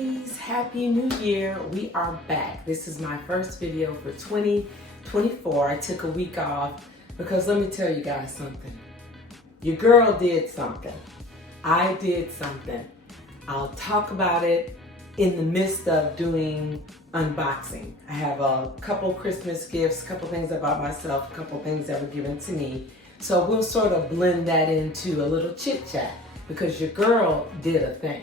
ladies, happy new year. We are back. This is my first video for 2024. I took a week off because let me tell you guys something. Your girl did something. I did something. I'll talk about it in the midst of doing unboxing. I have a couple Christmas gifts, a couple things I bought myself, a couple things that were given to me. So we'll sort of blend that into a little chit chat because your girl did a thing.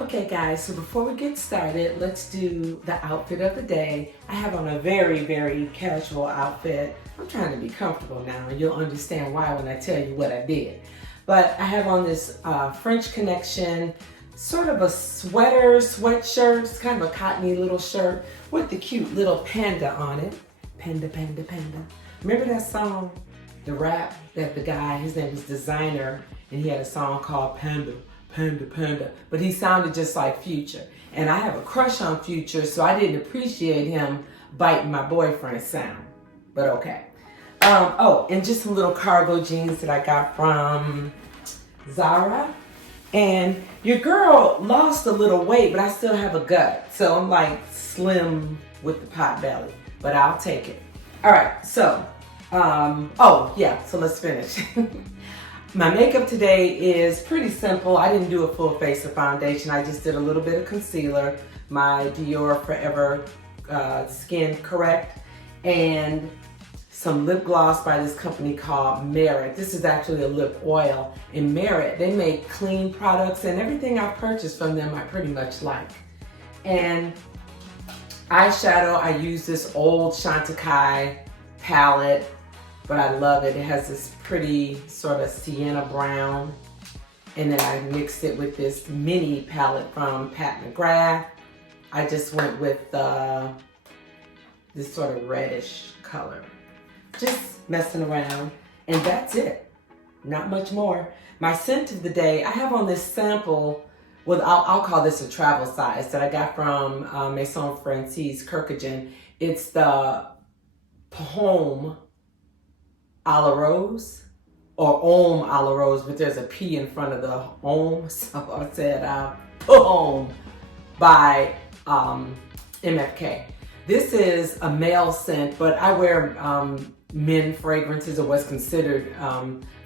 Okay guys, so before we get started, let's do the outfit of the day. I have on a very, very casual outfit. I'm trying to be comfortable now, and you'll understand why when I tell you what I did. But I have on this French Connection, sort of a sweatshirt. It's kind of a cottony little shirt with the cute little panda on it. Panda, panda, panda. Remember that song, the rap that the guy, his name was Designer, and he had a song called Panda. Panda, panda, but he sounded just like Future. And I have a crush on Future, so I didn't appreciate him biting my boyfriend's sound, but okay. Oh, and just some little cargo jeans that I got from Zara. And your girl lost a little weight, but I still have a gut. So I'm like slim with the pot belly, but I'll take it. All right, so, so let's finish. My makeup today is pretty simple. I didn't do a full face of foundation. I just did a little bit of concealer, my Dior Forever Skin Correct, and some lip gloss by this company called Merit. This is actually a lip oil. In Merit, they make clean products, and everything I've purchased from them I pretty much like. And eyeshadow, I use this old Chantecaille palette, but I love it. It has this pretty sort of sienna brown. And then I mixed it with this mini palette from Pat McGrath. I just went with this sort of reddish color. Just messing around, and that's it. Not much more. My scent of the day, I have on this sample, well, I'll call this a travel size that I got from Maison Francis Kirkagin. It's the Pomme a la Rose, or Homme a la Rose, but there's a P in front of the Homme, so I said Pomme by MFK. This is a male scent, but I wear men fragrances, or what's considered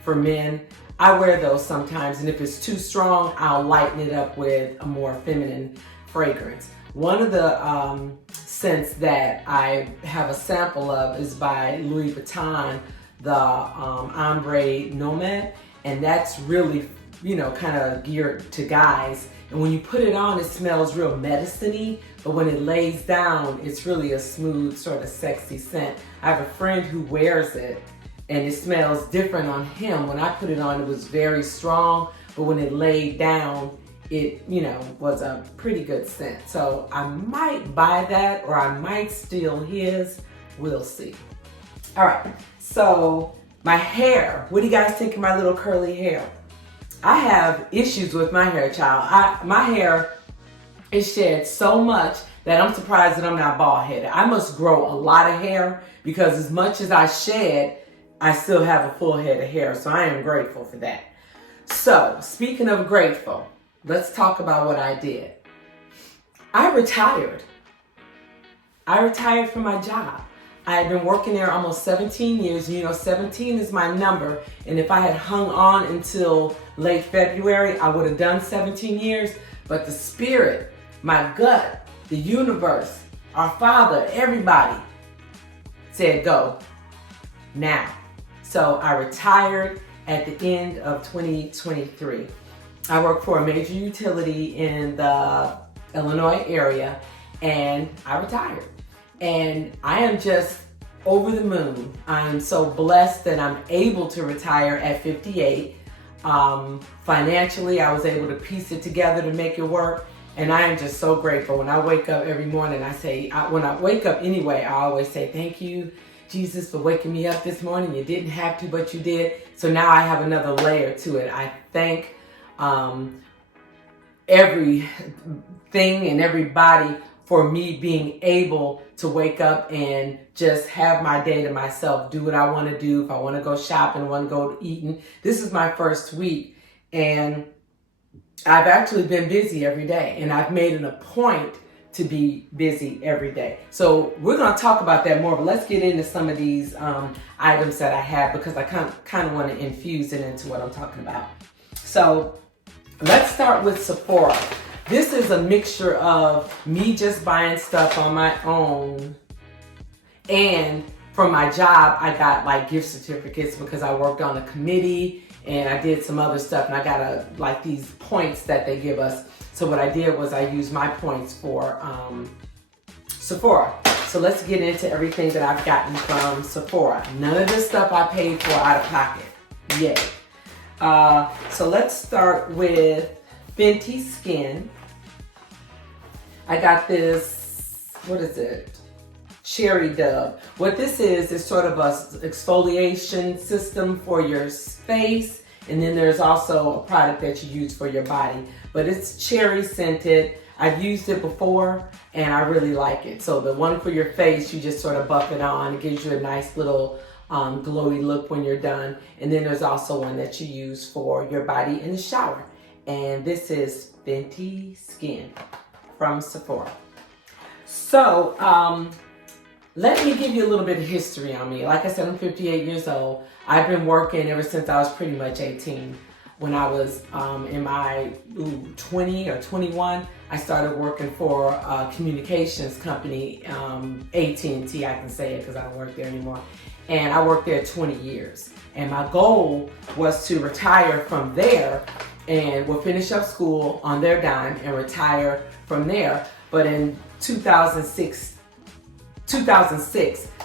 for men. I wear those sometimes, and if it's too strong, I'll lighten it up with a more feminine fragrance. One of the scents that I have a sample of is by Louis Vuitton, the Ombre Nomad, and that's really, kind of geared to guys. And when you put it on, it smells real medicine-y, but when it lays down, it's really a smooth, sort of sexy scent. I have a friend who wears it, and it smells different on him. When I put it on, it was very strong, but when it laid down, it, was a pretty good scent. So I might buy that, or I might steal his. We'll see. All right, so my hair. What do you guys think of my little curly hair? I have issues with my hair, child. My hair is shed so much that I'm surprised that I'm not bald headed. I must grow a lot of hair because as much as I shed, I still have a full head of hair. So I am grateful for that. So speaking of grateful, let's talk about what I did. I retired. I retired from my job. I had been working there almost 17 years. 17 is my number. And if I had hung on until late February, I would have done 17 years. But the spirit, my gut, the universe, our Father, everybody said go now. So I retired at the end of 2023. I work for a major utility in the Illinois area, and I retired. And I am just over the moon. I'm so blessed that I'm able to retire at 58. Financially, I was able to piece it together to make it work. And I am just so grateful. When I wake up every morning, when I wake up anyway, I always say, thank you, Jesus, for waking me up this morning. You didn't have to, but you did. So now I have another layer to it. I thank everything and everybody for me being able to wake up and just have my day to myself, do what I want to do. If I want to go shopping, want to go eating. This is my first week, and I've actually been busy every day, and I've made it a point to be busy every day. So we're going to talk about that more, but let's get into some of these items that I have, because I kind of want to infuse it into what I'm talking about. So let's start with Sephora. This is a mixture of me just buying stuff on my own, and from my job, I got like gift certificates because I worked on a committee and I did some other stuff, and I got like these points that they give us. So what I did was I used my points for Sephora. So let's get into everything that I've gotten from Sephora. None of this stuff I paid for out of pocket. Yay. So let's start with Fenty Skin. I got this, what is it? Cherry Dove. What this is sort of a exfoliation system for your face, and then there's also a product that you use for your body. But it's cherry scented. I've used it before and I really like it. So the one for your face, you just sort of buff it on. It gives you a nice little glowy look when you're done. And then there's also one that you use for your body in the shower. And this is Fenty Skin from Sephora. So let me give you a little bit of history on me. Like I said, I'm 58 years old. I've been working ever since I was pretty much 18. When I was in my 20 or 21, I started working for a communications company, AT&T, I can say it because I don't work there anymore. And I worked there 20 years. And my goal was to retire from there, and we'll finish up school on their dime and retire from there. But in 2006,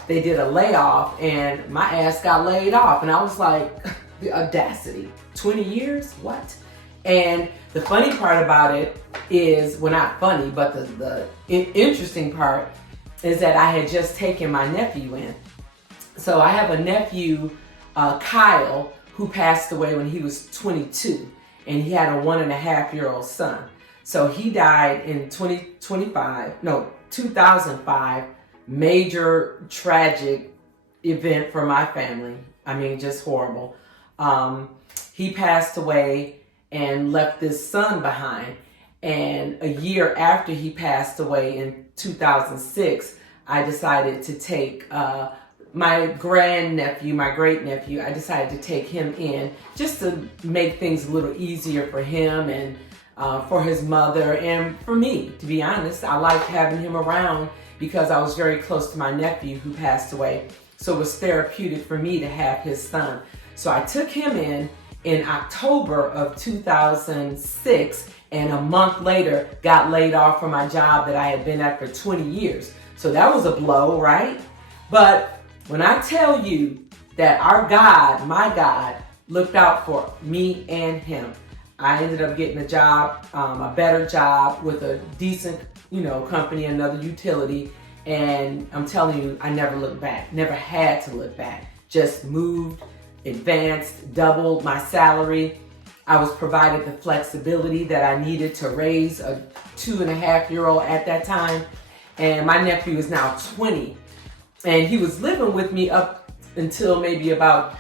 they did a layoff and my ass got laid off. And I was like, the audacity. 20 years? What? And the funny part about it is, well, not funny, but the interesting part is that I had just taken my nephew in. So I have a nephew, Kyle, who passed away when he was 22, and he had a 1.5-year-old son. So he died in 2005, major tragic event for my family. I mean, just horrible. He passed away and left this son behind. And a year after he passed away in 2006, I decided to take my grandnephew, my great nephew, I decided to take him in just to make things a little easier for him and for his mother and for me, to be honest. I liked having him around because I was very close to my nephew who passed away. So it was therapeutic for me to have his son. So I took him in October of 2006, and a month later got laid off from my job that I had been at for 20 years. So that was a blow, right? But when I tell you that our God, my God, looked out for me and him, I ended up getting a job, a better job with a decent, company, another utility. And I'm telling you, I never looked back, never had to look back. Just moved, advanced, doubled my salary. I was provided the flexibility that I needed to raise a 2.5-year-old at that time. And my nephew is now 20. And he was living with me up until maybe about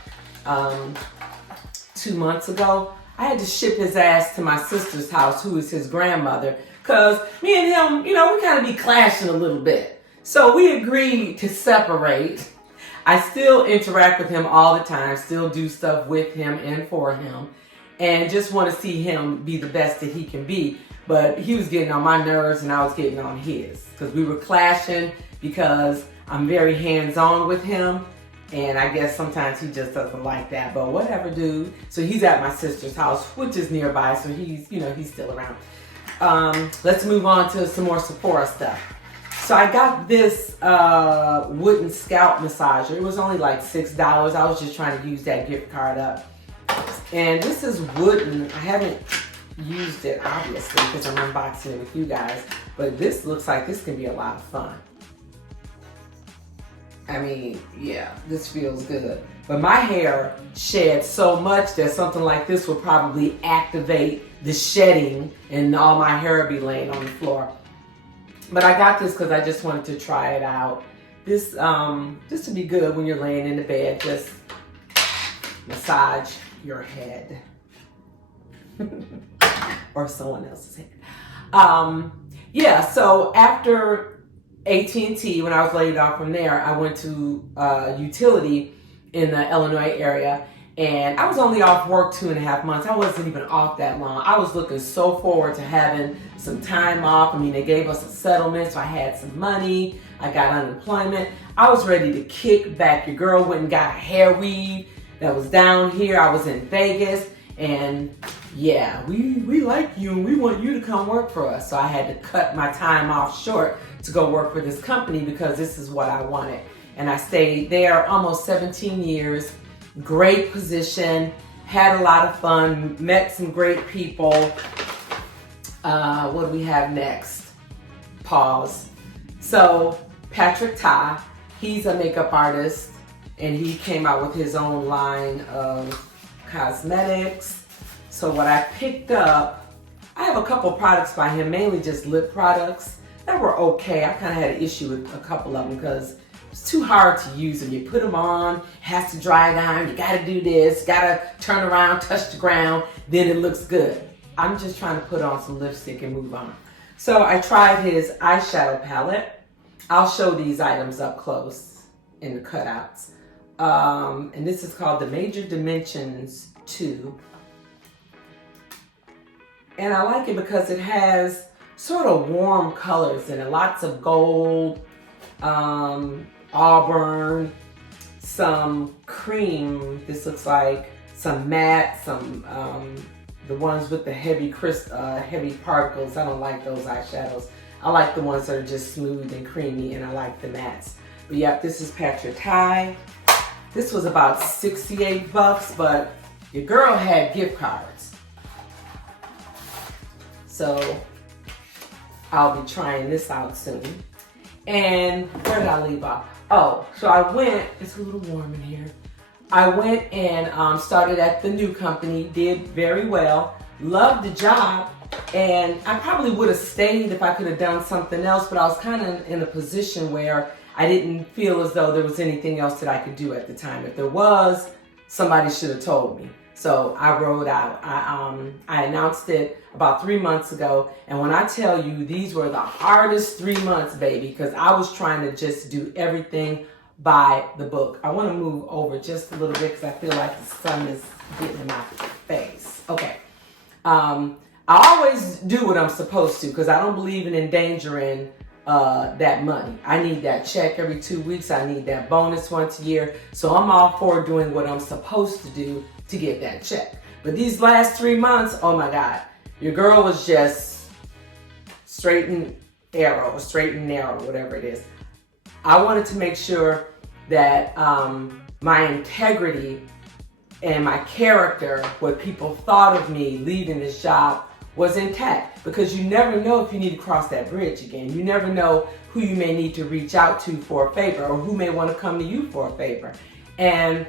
2 months ago. I had to ship his ass to my sister's house, who is his grandmother, because me and him, we kind of be clashing a little bit. So we agreed to separate. I still interact with him all the time, still do stuff with him and for him, and just want to see him be the best that he can be. But he was getting on my nerves and I was getting on his, because we were clashing because I'm very hands-on with him, and I guess sometimes he just doesn't like that, but whatever, dude. So he's at my sister's house, which is nearby, so he's still around. Let's move on to some more Sephora stuff. So I got this wooden scalp massager. It was only like $6. I was just trying to use that gift card up. And this is wooden. I haven't used it, obviously, because I'm unboxing it with you guys. But this looks like this can be a lot of fun. I mean, yeah, this feels good. But my hair sheds so much that something like this will probably activate the shedding and all my hair will be laying on the floor. But I got this because I just wanted to try it out. This, just to be good when you're laying in the bed, just massage your head. Or someone else's head. Yeah, so after AT&T, when I was laid off from there, I went to utility in the Illinois area. And I was only off work 2.5 months. I wasn't even off that long. I was looking so forward to having some time off. I mean, they gave us a settlement, so I had some money. I got unemployment. I was ready to kick back. Your girl went and got a hair weave that was down here. I was in Vegas. And yeah, we like you and we want you to come work for us. So I had to cut my time off short to go work for this company because this is what I wanted. And I stayed there almost 17 years. Great position, had a lot of fun, met some great people. What do we have next? Pause. So Patrick Ta, he's a makeup artist and he came out with his own line of cosmetics. So what I picked up, I have a couple products by him, mainly just lip products that were okay. I kind of had an issue with a couple of them because it's too hard to use them. You put them on, has to dry down, you gotta do this, gotta turn around, touch the ground, then it looks good. I'm just trying to put on some lipstick and move on. So I tried his eyeshadow palette. I'll show these items up close in the cutouts. And this is called the Major Dimensions 2. And I like it because it has sort of warm colors in it, lots of gold, auburn, some cream. This looks like some matte, some the ones with the heavy particles. I don't like those eyeshadows. I like the ones that are just smooth and creamy, and I like the mattes. But yep, this is Patrick Ta. This was about $68, but your girl had gift cards. So I'll be trying this out soon. And where did I leave off? Oh, so I went, it's a little warm in here. I went and started at the new company, did very well, loved the job, and I probably would have stayed if I could have done something else, but I was kind of in a position where I didn't feel as though there was anything else that I could do at the time. If there was, somebody should have told me. So I wrote out. I announced it about 3 months ago, and when I tell you these were the hardest 3 months, baby, because I was trying to just do everything by the book. I want to move over just a little bit because I feel like the sun is getting in my face. Okay. I always do what I'm supposed to because I don't believe in endangering that money. I need that check every 2 weeks. I need that bonus once a year. So I'm all for doing what I'm supposed to do to get that check. But these last 3 months, oh my God, your girl was just straight and narrow, whatever it is. I wanted to make sure that my integrity and my character, what people thought of me leaving this job, was intact, because you never know if you need to cross that bridge again. You never know who you may need to reach out to for a favor, or who may want to come to you for a favor. And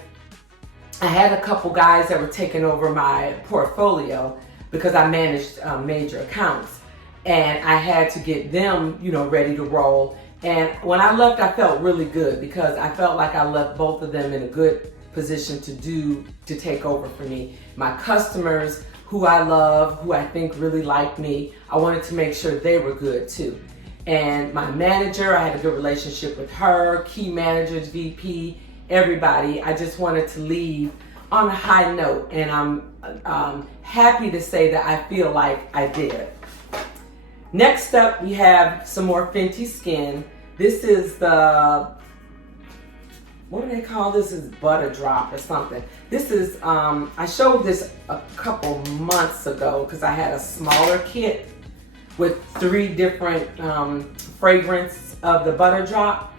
I had a couple guys that were taking over my portfolio because I managed major accounts, and I had to get them, ready to roll. And when I left, I felt really good because I felt like I left both of them in a good position to take over for me. My customers, who I love, who I think really like me, I wanted to make sure they were good too. And my manager, I had a good relationship with her, key managers, VP, everybody. I just wanted to leave on a high note, and I'm happy to say that I feel like I did. Next up, we have some more Fenty Skin. This is the, what do they call this? Is butter drop or something. This is, I showed this a couple months ago because I had a smaller kit with 3 different fragrances of the butter drop.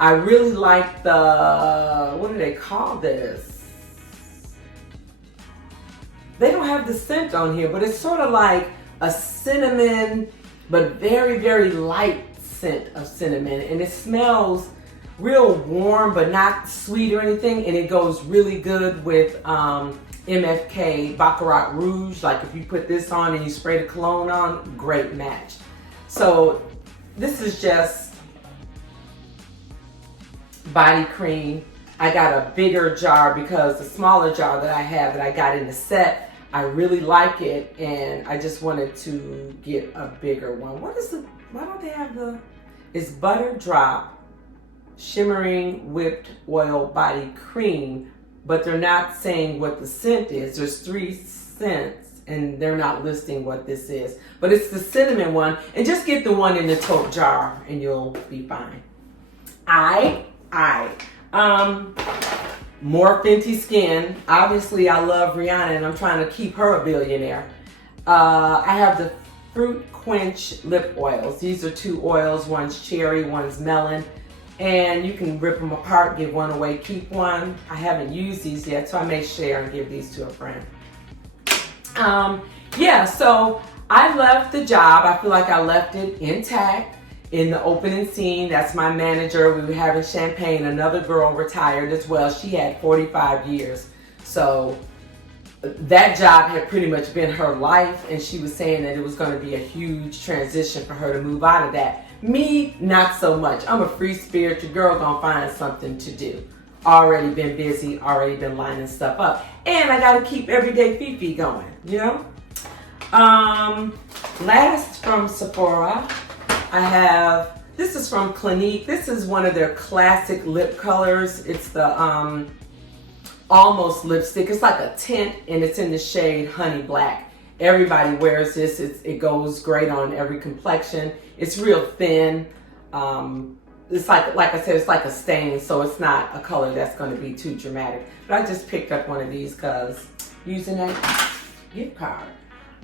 I really like the, what do they call this? They don't have the scent on here, but it's sort of like a cinnamon, but very, very light scent of cinnamon. And it smells real warm, but not sweet or anything. And it goes really good with MFK Baccarat Rouge. Like if you put this on and you spray the cologne on, great match. So this is just body cream. I got a bigger jar because the smaller jar that I have that I got in the set, I really like it, and I just wanted to get a bigger one. What is the, why don't they have the, it's Butter Drop Shimmering Whipped Oil Body Cream, but they're not saying what the scent is. There's 3 scents, and they're not listing what this is. But it's the cinnamon one, and just get the one in the taupe jar, and you'll be fine. More Fenty Skin. Obviously, I love Rihanna, and I'm trying to keep her a billionaire. I have the Fruit Quench Lip Oils. These are 2 oils. One's cherry, one's melon. And you can rip them apart, give one away, keep one. I haven't used these yet, so I may share and give these to a friend. Yeah, so I left the job. I feel like I left it intact. In the opening scene, that's my manager. We were having champagne. Another girl retired as well. She had 45 years. So that job had pretty much been her life, and she was saying that it was going to be a huge transition for her to move out of that. Me, not so much. I'm a free spirit. Your girl gonna find something to do. Already been busy, already been lining stuff up. And I gotta keep everyday Fefe going, you know? Last from Sephora, I have, this is from Clinique. This is one of their classic lip colors. It's the Almost lipstick. It's like a tint, and it's in the shade Honey Black. Everybody wears this. It goes great on every complexion. It's real thin. It's like I said, it's like a stain, so it's not a color that's going to be too dramatic. But I just picked up one of these because using that gift card.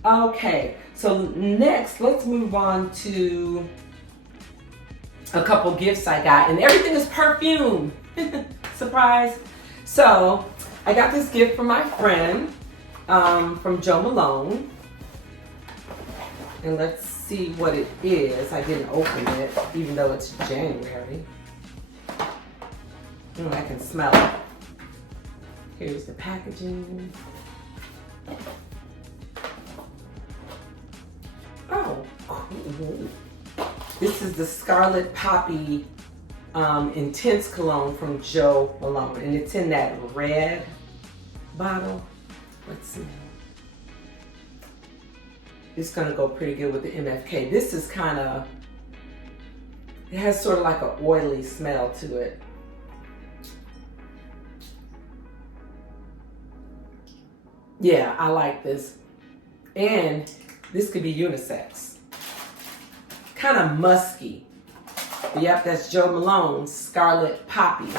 Okay, so next, let's move on to a couple gifts I got, and everything is perfume. Surprise. So I got this gift from my friend from Jo Malone, and let's see what it is. I didn't open it, even though it's January. I can smell it. Here's the packaging. Oh, cool. This is the Scarlet Poppy Intense Cologne from Jo Malone, and it's in that red bottle. Let's see. It's gonna go pretty good with the MFK. This is kind of, it has sort of like an oily smell to it. Yeah, I like this. And this could be unisex. Kind of musky. But yep, that's Jo Malone's Scarlet Poppy.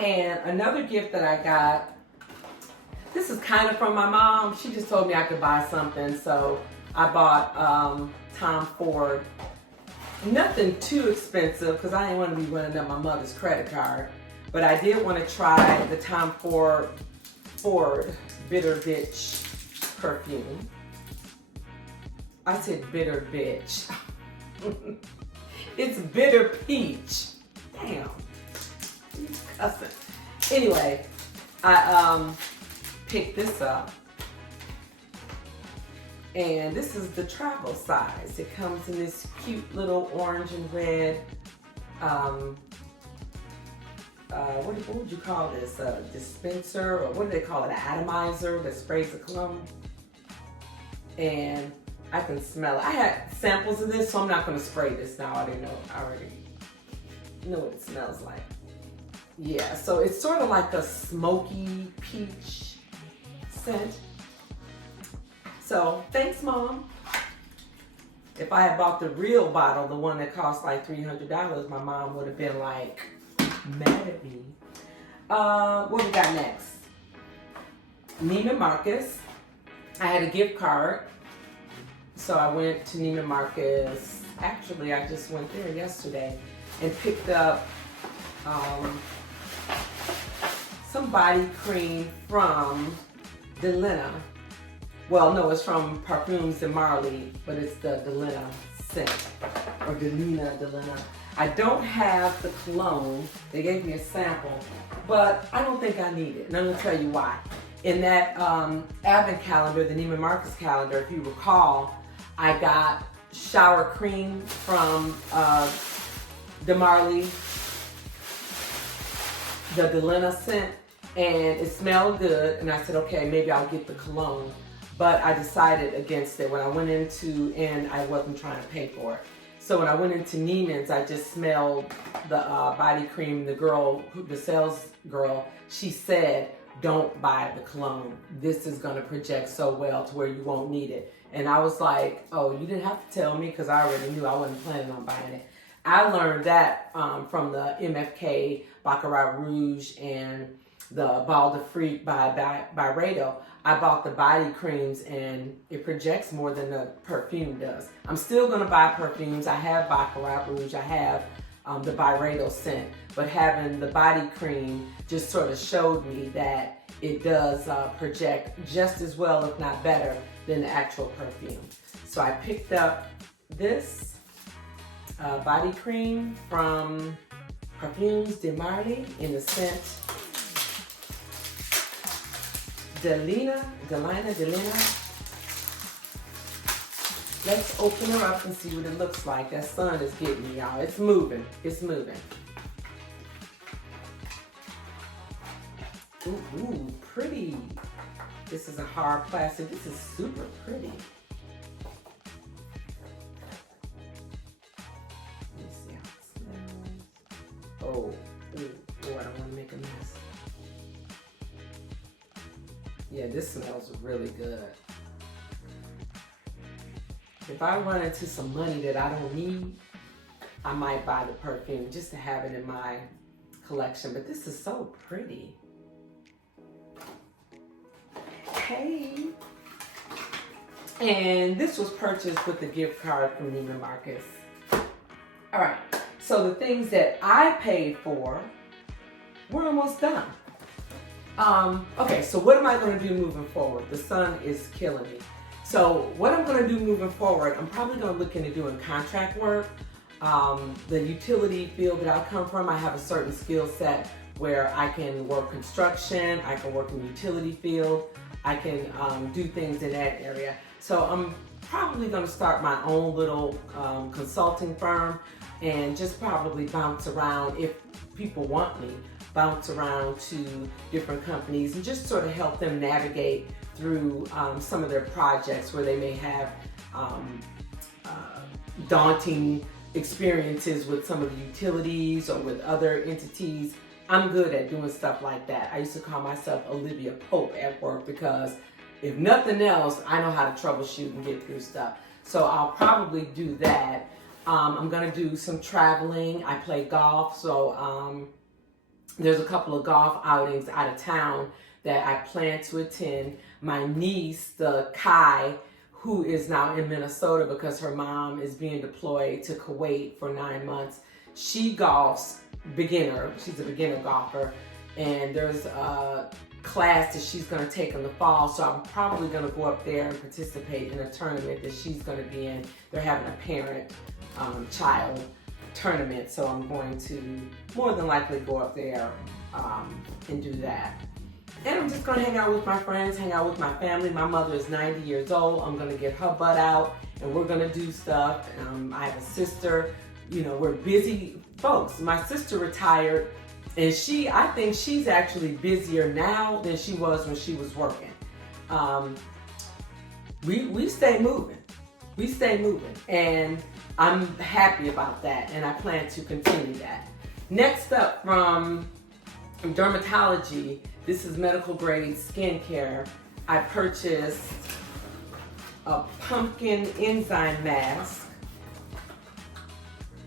And another gift that I got, this is kind of from my mom. She just told me I could buy something, so I bought Tom Ford. Nothing too expensive because I didn't want to be running up my mother's credit card. But I did want to try the Tom Ford Bitter Bitch perfume. I said bitter bitch. It's bitter peach. Damn. He's cussing. Anyway, I picked this up. And this is the travel size. It comes in this cute little orange and red, what would you call this? A dispenser, or what do they call it? An atomizer that sprays the cologne. And I can smell it. I had samples of this, so I'm not going to spray this now. I already know what it smells like. Yeah, so it's sort of like a smoky peach scent. So thanks, Mom. If I had bought the real bottle, the one that cost like $300, my mom would have been like mad at me. What we got next? Neiman Marcus. I had a gift card, so I went to Neiman Marcus. Actually, I just went there yesterday and picked up some body cream from Delina. Well, no, it's from Perfumes De Marley, but it's the Delina scent, or Delina. I don't have the cologne. They gave me a sample, but I don't think I need it, and I'm gonna tell you why. In that advent calendar, the Neiman Marcus calendar, if you recall, I got shower cream from De Marley, the Delena scent, and it smelled good, and I said, okay, maybe I'll get the cologne. But I decided against it when I went into, and I wasn't trying to pay for it. So when I went into Neiman's, I just smelled the body cream. The sales girl, she said, don't buy the cologne. This is gonna project so well to where you won't need it. And I was like, oh, you didn't have to tell me, because I already knew I wasn't planning on buying it. I learned that from the MFK Baccarat Rouge and the Bal de Freak by Byredo. I bought the body creams and it projects more than the perfume does. I'm still gonna buy perfumes. I have Baccarat Rouge, I have the Byredo scent, but having the body cream just sort of showed me that it does project just as well, if not better, than the actual perfume. So I picked up this body cream from Perfumes De Marley in the scent Delena. Let's open her up and see what it looks like. That sun is getting me, y'all. It's moving. It's moving. Ooh, pretty. This is a hard plastic. This is super pretty. Let me see how it smells. Oh, I don't want to make a mess. Yeah, this smells really good. If I run into some money that I don't need, I might buy the perfume just to have it in my collection. But this is so pretty. Hey. And this was purchased with the gift card from Neiman Marcus. All right, so the things that I paid for, we're almost done. Okay, so what am I going to do moving forward? The sun is killing me. So what I'm going to do moving forward, I'm probably going to look into doing contract work. The utility field that I come from, I have a certain skill set where I can work construction, I can work in the utility field, I can do things in that area. So I'm probably going to start my own little consulting firm and just probably bounce around, if people want me, bounce around to different companies and just sort of help them navigate through some of their projects where they may have daunting experiences with some of the utilities or with other entities. I'm good at doing stuff like that. I used to call myself Olivia Pope at work because if nothing else, I know how to troubleshoot and get through stuff. So I'll probably do that. I'm gonna do some traveling. I play golf, so there's a couple of golf outings out of town that I plan to attend. My niece, the Kai, who is now in Minnesota because her mom is being deployed to Kuwait for 9 months. She golfs beginner. She's a beginner golfer. And there's a class that she's going to take in the fall. So I'm probably going to go up there and participate in a tournament that she's going to be in. They're having a parent-child tournament. So I'm going to more than likely go up there and do that. And I'm just gonna hang out with my friends, hang out with my family. My mother is 90 years old. I'm gonna get her butt out and we're gonna do stuff. I have a sister, you know, we're busy folks. My sister retired and I think she's actually busier now than she was when she was working. We stay moving. We stay moving and I'm happy about that and I plan to continue that. Next up from dermatology, this is medical grade skincare. I purchased a pumpkin enzyme mask.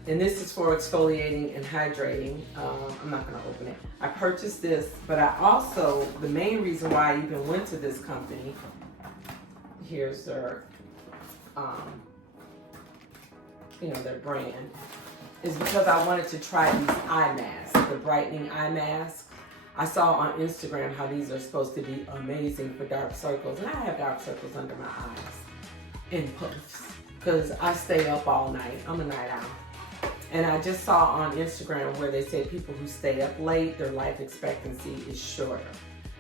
And this is for exfoliating and hydrating. I'm not gonna open it. I purchased this, but I also, the main reason why I even went to this company, here's their, their brand, is because I wanted to try these eye masks, the brightening eye mask. I saw on Instagram how these are supposed to be amazing for dark circles, and I have dark circles under my eyes and puffs because I stay up all night. I'm a night owl. And I just saw on Instagram where they say people who stay up late, their life expectancy is shorter.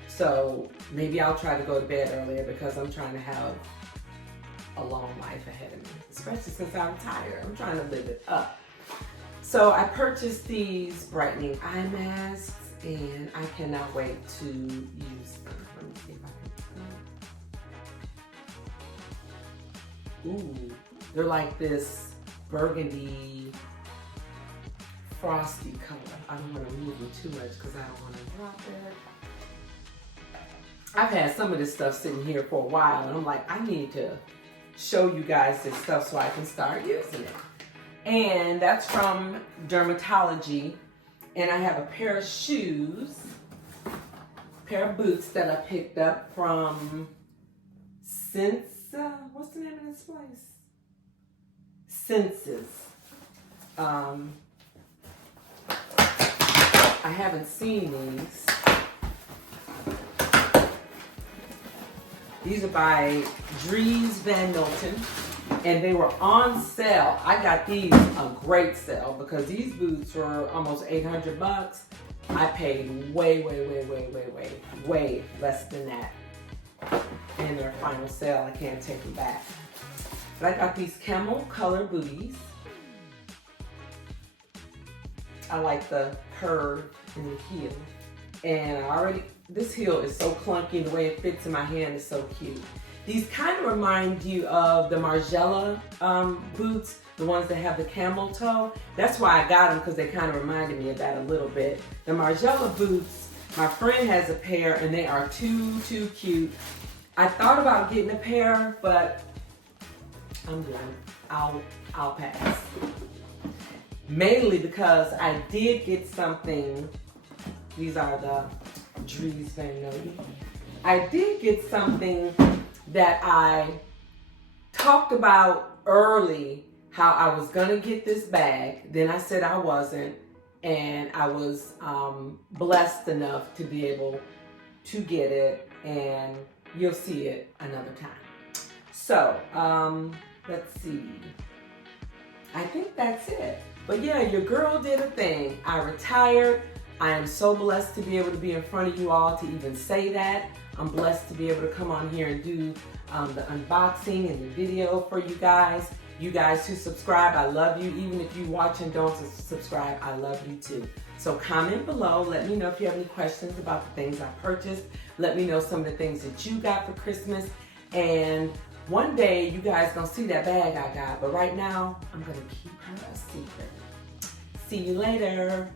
So maybe I'll try to go to bed earlier because I'm trying to have a long life ahead of me, especially since I'm tired. I'm trying to live it up. So I purchased these brightening eye masks, and I cannot wait to use them. Let me see if I can. Ooh, they're like this burgundy, frosty color. I don't want to move them too much because I don't want to drop it. I've had some of this stuff sitting here for a while, and I'm like, I need to show you guys this stuff so I can start using it. And that's from Dermatology. And I have a pair of shoes, pair of boots that I picked up from what's the name of this place? Senses. I haven't seen these. These are by Dries Van Noten, and they were on sale. I got these a great sale because these boots were almost 800 bucks. I paid way less than that. And their final sale, I can't take them back. But I got these camel color booties. I like the curve in the heel. And this heel is so clunky, the way it fits in my hand is so cute. These kind of remind you of the Margiela boots, the ones that have the camel toe. That's why I got them, because they kind of reminded me of that a little bit. The Margiela boots, my friend has a pair, and they are too cute. I thought about getting a pair, but I'm done. I'll pass. Mainly because I did get something. These are the Dries Van Noten. I did get something that I talked about early, how I was gonna get this bag. Then I said I wasn't, and I was blessed enough to be able to get it, and you'll see it another time. So, let's see. I think that's it. But yeah, your girl did a thing. I retired. I am so blessed to be able to be in front of you all to even say that. I'm blessed to be able to come on here and do the unboxing and the video for you guys. You guys who subscribe, I love you. Even if you watch and don't subscribe, I love you too. So comment below. Let me know if you have any questions about the things I purchased. Let me know some of the things that you got for Christmas. And one day you guys gonna see that bag I got. But right now, I'm gonna keep her a secret. See you later.